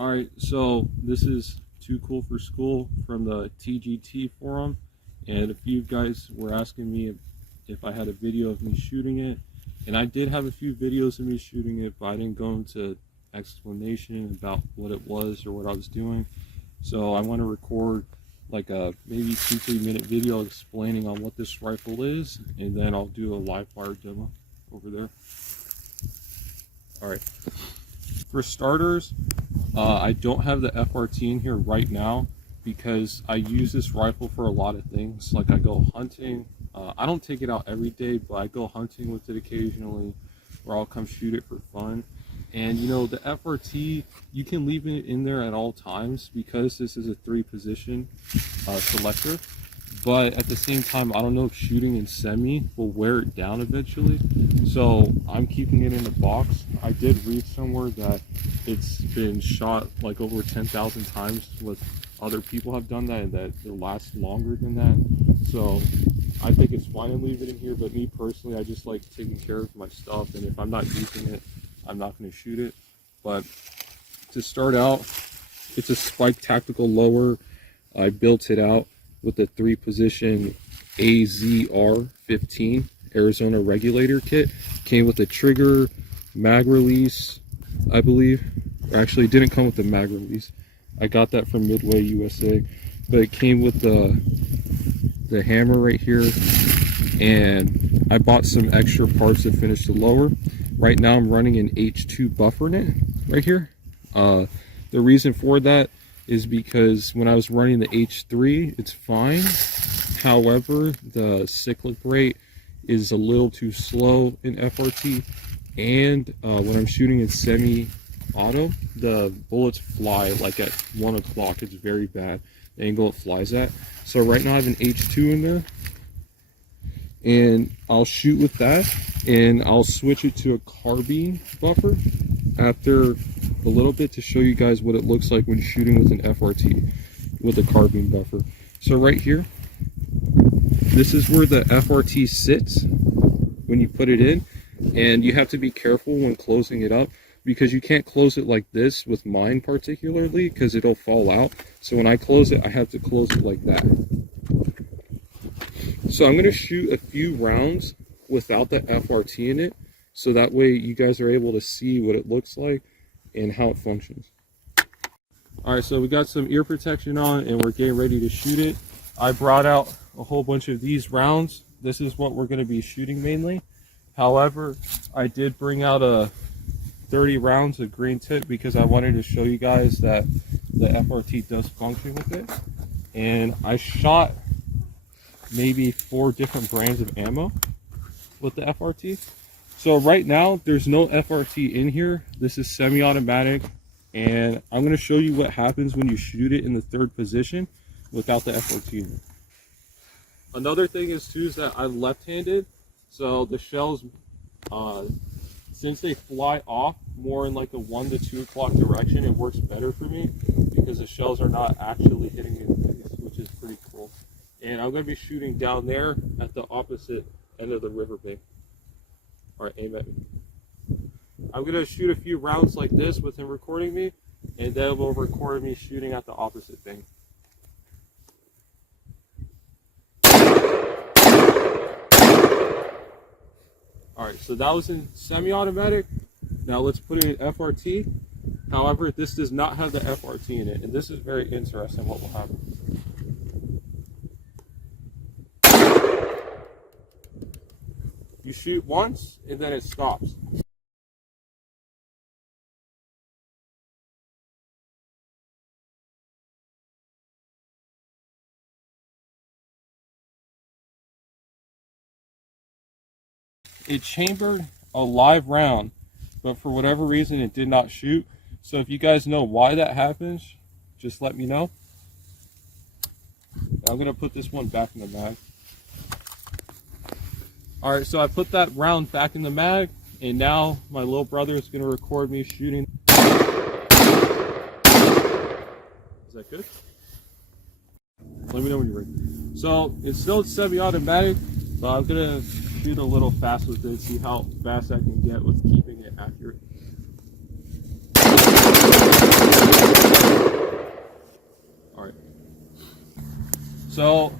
Alright, so this is Too Cool for School from the TGT forum, and a few guys were asking me if I had a video of me shooting it, and I did have a few videos of me shooting it, but I didn't go into explanation about what it was or what I was doing. So I want to record like a maybe 2-3 minute video explaining on what this rifle is, and then I'll do a live fire demo over there. Alright, for starters, I don't have the FRT in here right now because I use this rifle for a lot of things. Like I go hunting. I don't take it out every day, but I go hunting with it occasionally, or I'll come shoot it for fun. And you know, the FRT, you can leave it in there at all times because this is a 3-position selector. But at the same time, I don't know if shooting in semi will wear it down eventually. So I'm keeping it in a box. I did read somewhere that it's been shot like over 10,000 times with other people have done that, and that it lasts longer than that. So I think it's fine to leave it in here, but me personally, I just like taking care of my stuff, and if I'm not using it, I'm not going to shoot it. But to start out, it's a Spike tactical lower. I built it out with a 3-position AZR-15 Arizona Regulator kit. Came with a trigger, mag release, I believe. Actually, it didn't come with the mag release. I got that from Midway USA, but it came with the hammer right here, and I bought some extra parts to finish the lower. Right now I'm running an H2 buffer in it right here. The reason for that is because when I was running the H3, it's fine. However, the cyclic rate is a little too slow in FRT, and when I'm shooting in semi-auto, the bullets fly like at 1 o'clock. It's very bad, the angle it flies at. So right now I have an H2 in there, and I'll shoot with that, and I'll switch it to a carbine buffer after a little bit to show you guys what it looks like when shooting with an FRT with a carbine buffer. So right here, this is where the FRT sits when you put it in, and you have to be careful when closing it up because you can't close it like this with mine particularly because it'll fall out. So when I close it, I have to close it like that. So I'm going to shoot a few rounds without the FRT in it, so that way you guys are able to see what it looks like and how it functions. Alright, so we got some ear protection on and we're getting ready to shoot it. I brought out a whole bunch of these rounds. This is what we're going to be shooting mainly. However, I did bring out a 30 rounds of green tip because I wanted to show you guys that the FRT does function with it. And I shot maybe 4 different brands of ammo with the FRT. So right now there's no FRT in here. This is semi-automatic, and I'm going to show you what happens when you shoot it in the 3rd position without the FRT in it. Another thing is too is that I'm left-handed, so the shells, since they fly off more in like a 1 to 2 o'clock direction, it works better for me because the shells are not actually hitting me in the face, which is pretty cool. And I'm going to be shooting down there at the opposite end of the riverbank. Alright, aim at me. I'm going to shoot a few rounds like this with him recording me, and then we'll record me shooting at the opposite thing. Alright, so that was in semi-automatic. Now let's put it in FRT. However, this does not have the FRT in it, and this is very interesting what will happen. You shoot once, and then it stops. It chambered a live round, but for whatever reason it did not shoot. So if you guys know why that happens, just let me know. I'm going to put this one back in the mag. Alright, so I put that round back in the mag, and now my little brother is going to record me shooting. Is that good? Let me know when you're ready. So it's still semi-automatic, but I'm going to shoot a little fast with it, see how fast I can get with keeping it accurate. So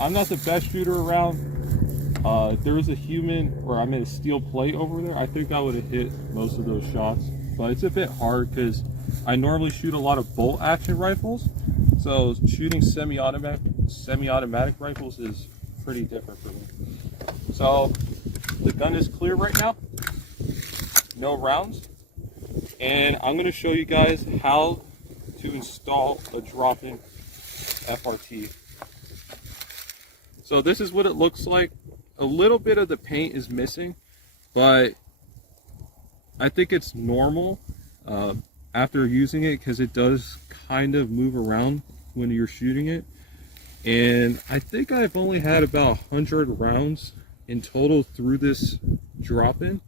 I'm not the best shooter around. There was a human, or I made a steel plate over there. I think I would have hit most of those shots, but it's a bit hard because I normally shoot a lot of bolt action rifles. So shooting semi-automatic rifles is pretty different for me. So the gun is clear right now, no rounds, and I'm going to show you guys how to install a drop-in FRT. So this is what it looks like. A little bit of the paint is missing, but I think it's normal after using it, because it does kind of move around when you're shooting it. And I think I've only had about 100 rounds in total through this drop-in,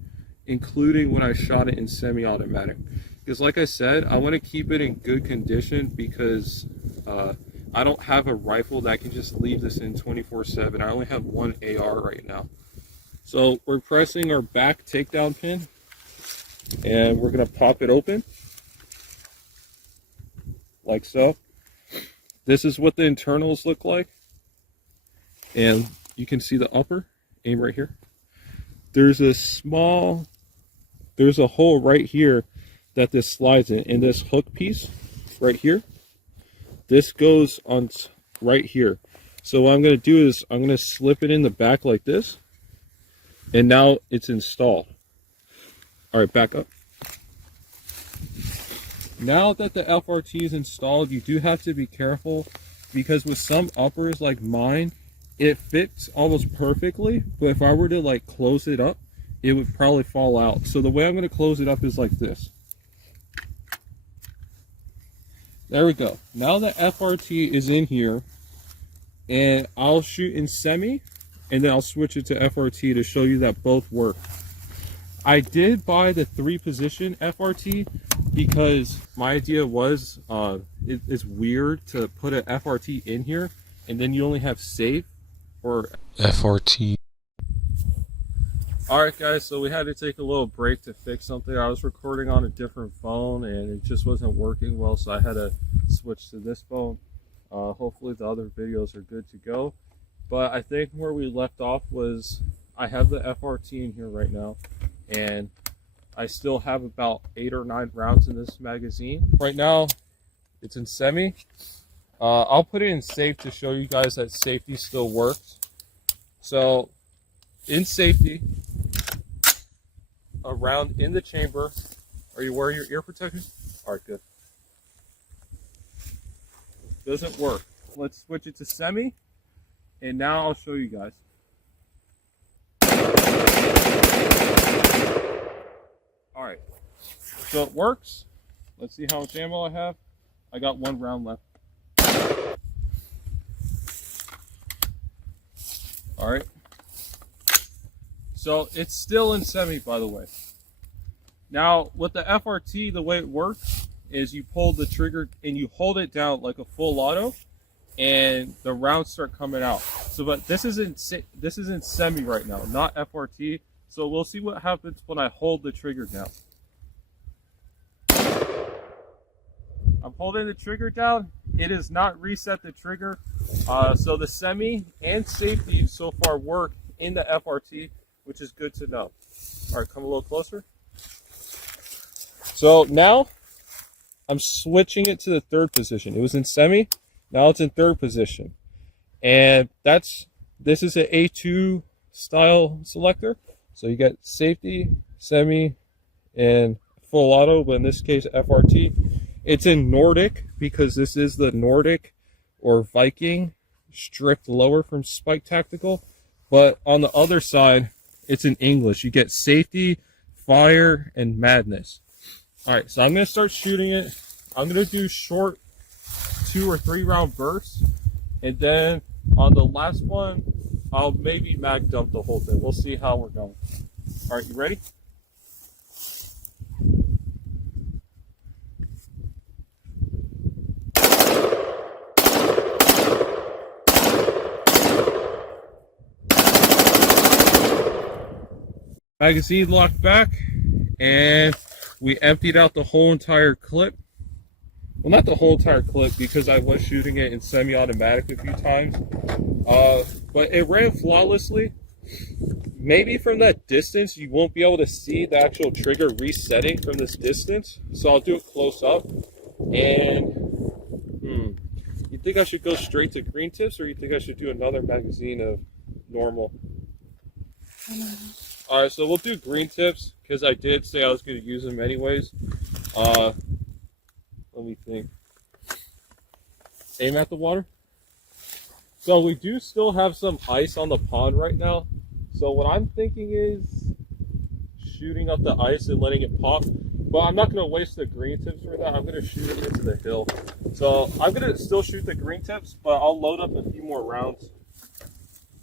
including when I shot it in semi-automatic. Because like I said, I want to keep it in good condition, because I don't have a rifle that can just leave this in 24/7. I only have one AR right now. So we're pressing our back takedown pin, and we're going to pop it open like so. This is what the internals look like, and you can see the upper aim right here. There's a hole right here that this slides in this hook piece right here. This goes on right here. So what I'm going to do is I'm going to slip it in the back like this, and now it's installed. All right, back up. Now that the FRT is installed, you do have to be careful, because with some uppers like mine, it fits almost perfectly, but if I were to like close it up, it would probably fall out. So the way I'm going to close it up is like this. There we go. Now the FRT is in here, and I'll shoot in semi, and then I'll switch it to FRT to show you that both work. I did buy the 3-position FRT because my idea was it's weird to put an FRT in here and then you only have safe or FRT. Alright guys, so we had to take a little break to fix something. I was recording on a different phone and it just wasn't working well, so I had to switch to this phone. Hopefully the other videos are good to go. But I think where we left off was I have the FRT in here right now, and I still have about 8 or 9 rounds in this magazine. Right now, it's in semi. I'll put it in safe to show you guys that safety still works. So, in safety, a round in the chamber. Are you wearing your ear protection? All right, good. Doesn't work. Let's switch it to semi, and now I'll show you guys. Alright, so it works. Let's see how much ammo I have. I got 1 round left. Alright. So it's still in semi, by the way. Now, with the FRT, the way it works is you pull the trigger and you hold it down like a full auto, and the rounds start coming out. So, but this is in semi right now, not FRT. So we'll see what happens when I hold the trigger down. I'm holding the trigger down. It has not reset the trigger. So the semi and safety so far work in the FRT, which is good to know. All right, come a little closer. So now I'm switching it to the 3rd position. It was in semi, now it's in 3rd position. And this is an A2 style selector. So you got safety, semi, and full auto, but in this case FRT. It's in Nordic because this is the Nordic or Viking stripped lower from Spike Tactical. But on the other side, it's in English. You get safety, fire, and madness. Alright, so I'm going to start shooting it. I'm going to do short 2 or 3 round bursts. And then on the last one, I'll maybe mag dump the whole thing. We'll see how we're going. All right, you ready? Magazine locked back, and we emptied out the whole entire clip. well, not the whole entire clip because I was shooting it in semi-automatic a few times. But it ran flawlessly. Maybe from that distance, you won't be able to see the actual trigger resetting from this distance. So I'll do it close up. And, you think I should go straight to green tips, or you think I should do another magazine of normal? Alright, so we'll do green tips, because I did say I was going to use them anyways. Let me think. Aim at the water. So we do still have some ice on the pond right now. So what I'm thinking is shooting up the ice and letting it pop. But I'm not going to waste the green tips for that. I'm going to shoot it into the hill. So I'm going to still shoot the green tips, but I'll load up a few more rounds.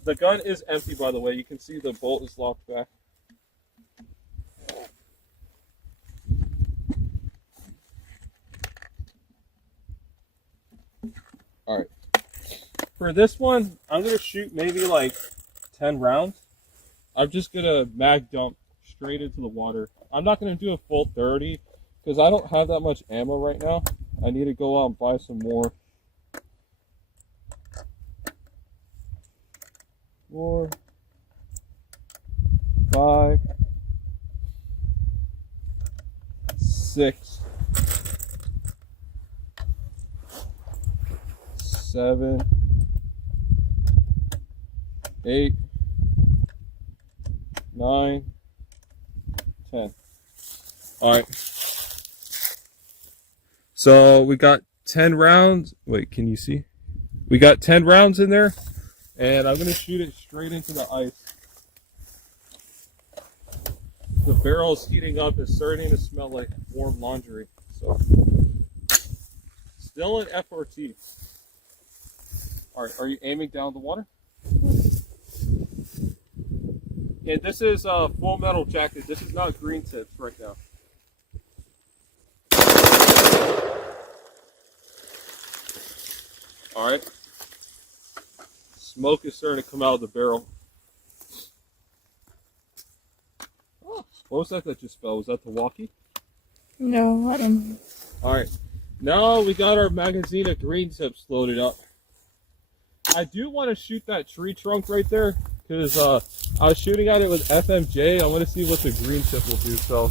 The gun is empty, by the way. You can see the bolt is locked back. Alright. For this one, I'm going to shoot maybe like 10 rounds. I'm just going to mag dump straight into the water. I'm not going to do a full 30 because I don't have that much ammo right now. I need to go out and buy some more. 4, 5, 6, 7, 8, 9, 10. Alright. So we got 10 rounds. Wait, can you see? We got 10 rounds in there. And I'm going to shoot it straight into the ice. The barrel is heating up. It's starting to smell like warm laundry. So, still an FRT. Alright, are you aiming down the water? And this is a full metal jacket. This is not green tips right now. Alright. Smoke is starting to come out of the barrel. Oh, what was that just fell? Was that the walkie? No, I don't know. Alright. Now we got our magazine of green tips loaded up. I do want to shoot that tree trunk right there because I was shooting at it with FMJ. I want to see what the green tip will do. So,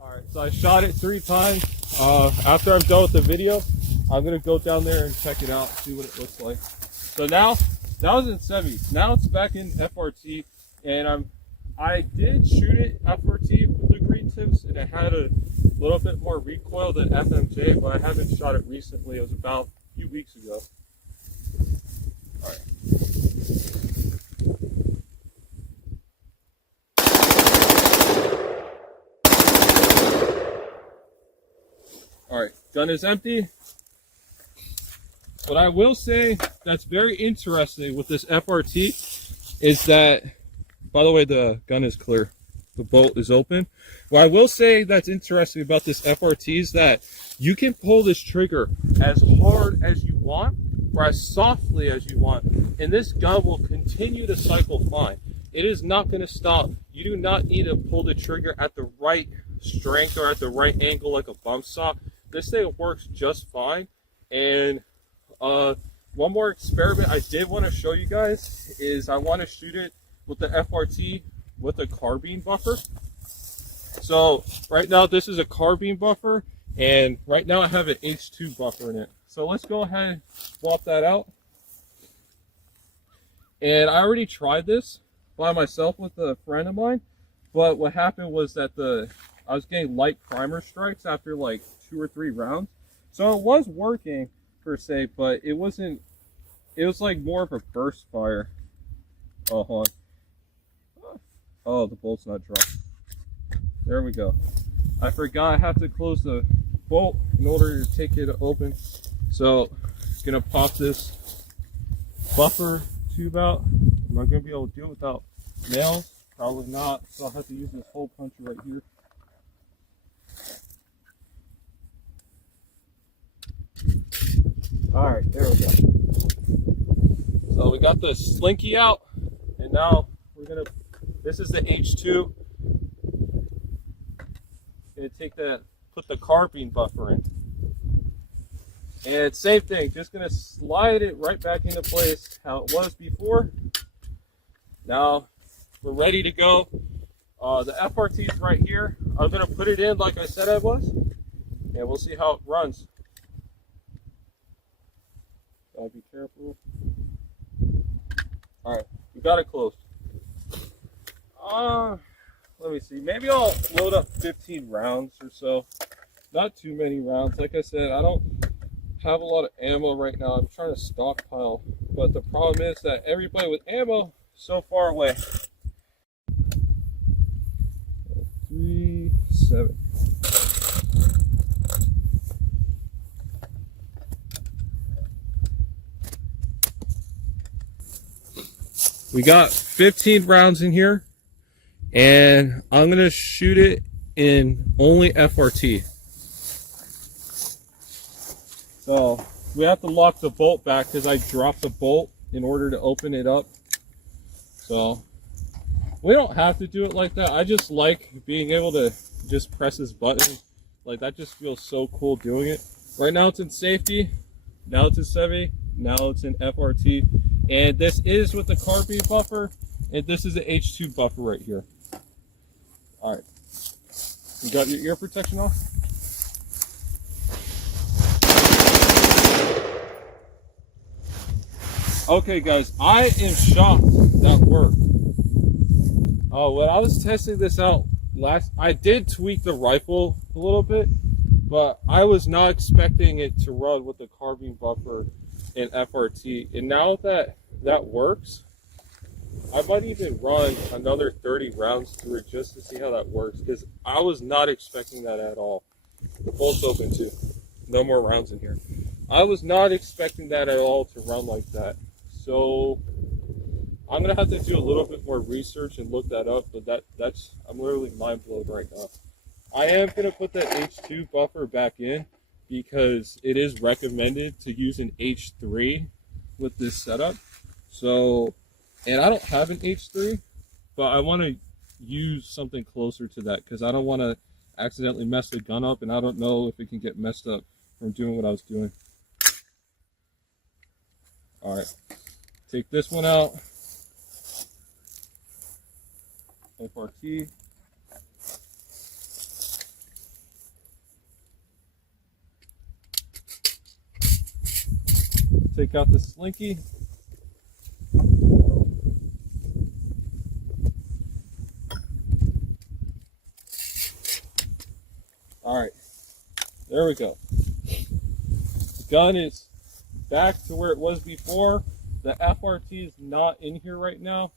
alright, so I shot it 3 times. After I'm done with the video, I'm gonna go down there and check it out, see what it looks like. So now, that was in semis. Now it's back in FRT, and I did shoot it FRT with the green tips, and it had a little bit more recoil than FMJ, but I haven't shot it recently. It was about a few weeks ago. Alright. Alright, gun is empty. What I will say that's very interesting with this FRT is that, by the way, the gun is clear. The bolt is open. What I will say that's interesting about this FRT is that you can pull this trigger as hard as you want or as softly as you want, and this gun will continue to cycle fine. It is not going to stop. You do not need to pull the trigger at the right strength or at the right angle like a bump stock. This thing works just fine. And one more experiment I did want to show you guys is I want to shoot it with the FRT with a carbine buffer. So right now this is a carbine buffer, and right now I have an H2 buffer in it. So let's go ahead and swap that out. And I already tried this by myself with a friend of mine, but what happened was that I was getting light primer strikes after like 2 or 3 rounds. So it was working per se, but it wasn't, it was like more of a burst fire. Oh, hold on. Oh, the bolt's not dry. There we go. I forgot I have to close the bolt in order to take it open. So I'm gonna pop this buffer tube out. Am I gonna be able to do it without nails? Probably not. So I'll have to use this hole puncher right here. Alright, there we go. So we got the slinky out, and now we're gonna, this is the H2. put the carbine buffer in. And same thing, just gonna slide it right back into place how it was before. Now we're ready to go. The FRT is right here. I'm gonna put it in like I said I was, and we'll see how it runs. Gotta be careful. All right, we got it closed. Let me see. Maybe I'll load up 15 rounds or so. Not too many rounds. Like I said, I don't have a lot of ammo right now. I'm trying to stockpile, but the problem is that everybody with ammo is so far away. 3, 7. We got 15 rounds in here, and I'm gonna shoot it in only FRT. So we have to lock the bolt back because I dropped the bolt in order to open it up. So we don't have to do it like that. I just like being able to just press this button. Like, that just feels so cool doing it. Right now it's in safety, now it's in semi, now it's in FRT. And this is with the carbine buffer, and this is the H2 buffer right here. All right, you got your ear protection off? Okay guys, I am shocked that worked. When I was testing this out I did tweak the rifle a little bit, but I was not expecting it to run with the carbine buffer and FRT. And now that that works, I might even run another 30 rounds through it just to see how that works, because I was not expecting that at all. The bolt's open too. No more rounds in here. I was not expecting that at all to run like that. So I'm gonna have to do a little bit more research and look that up, but I'm literally mind blown right now. I am gonna put that H2 buffer back in because it is recommended to use an H3 with this setup. So, and I don't have an H3, but I want to use something closer to that because I don't want to accidentally mess the gun up, and I don't know if it can get messed up from doing what I was doing. All right, take this one out. FRT. Take out the slinky. All right, there we go. The gun is back to where it was before. The FRT is not in here right now,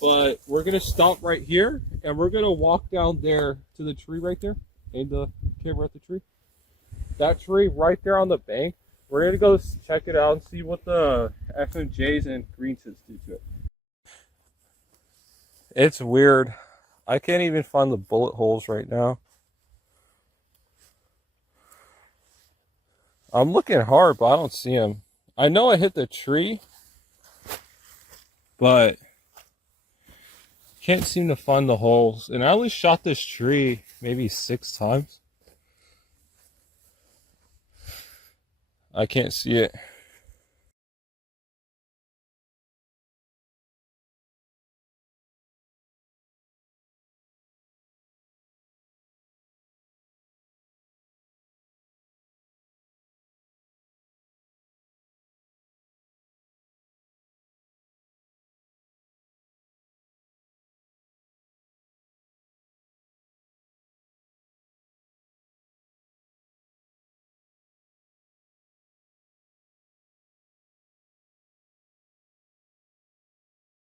but we're gonna stop right here and we're gonna walk down there to the tree right there. Aim the camera at the tree. That tree right there on the bank. We're gonna go check it out and see what the FMJs and green tips do to it. It's weird. I can't even find the bullet holes right now. I'm looking hard, but I don't see them. I know I hit the tree, but can't seem to find the holes. And I only shot this tree maybe 6 times. I can't see it.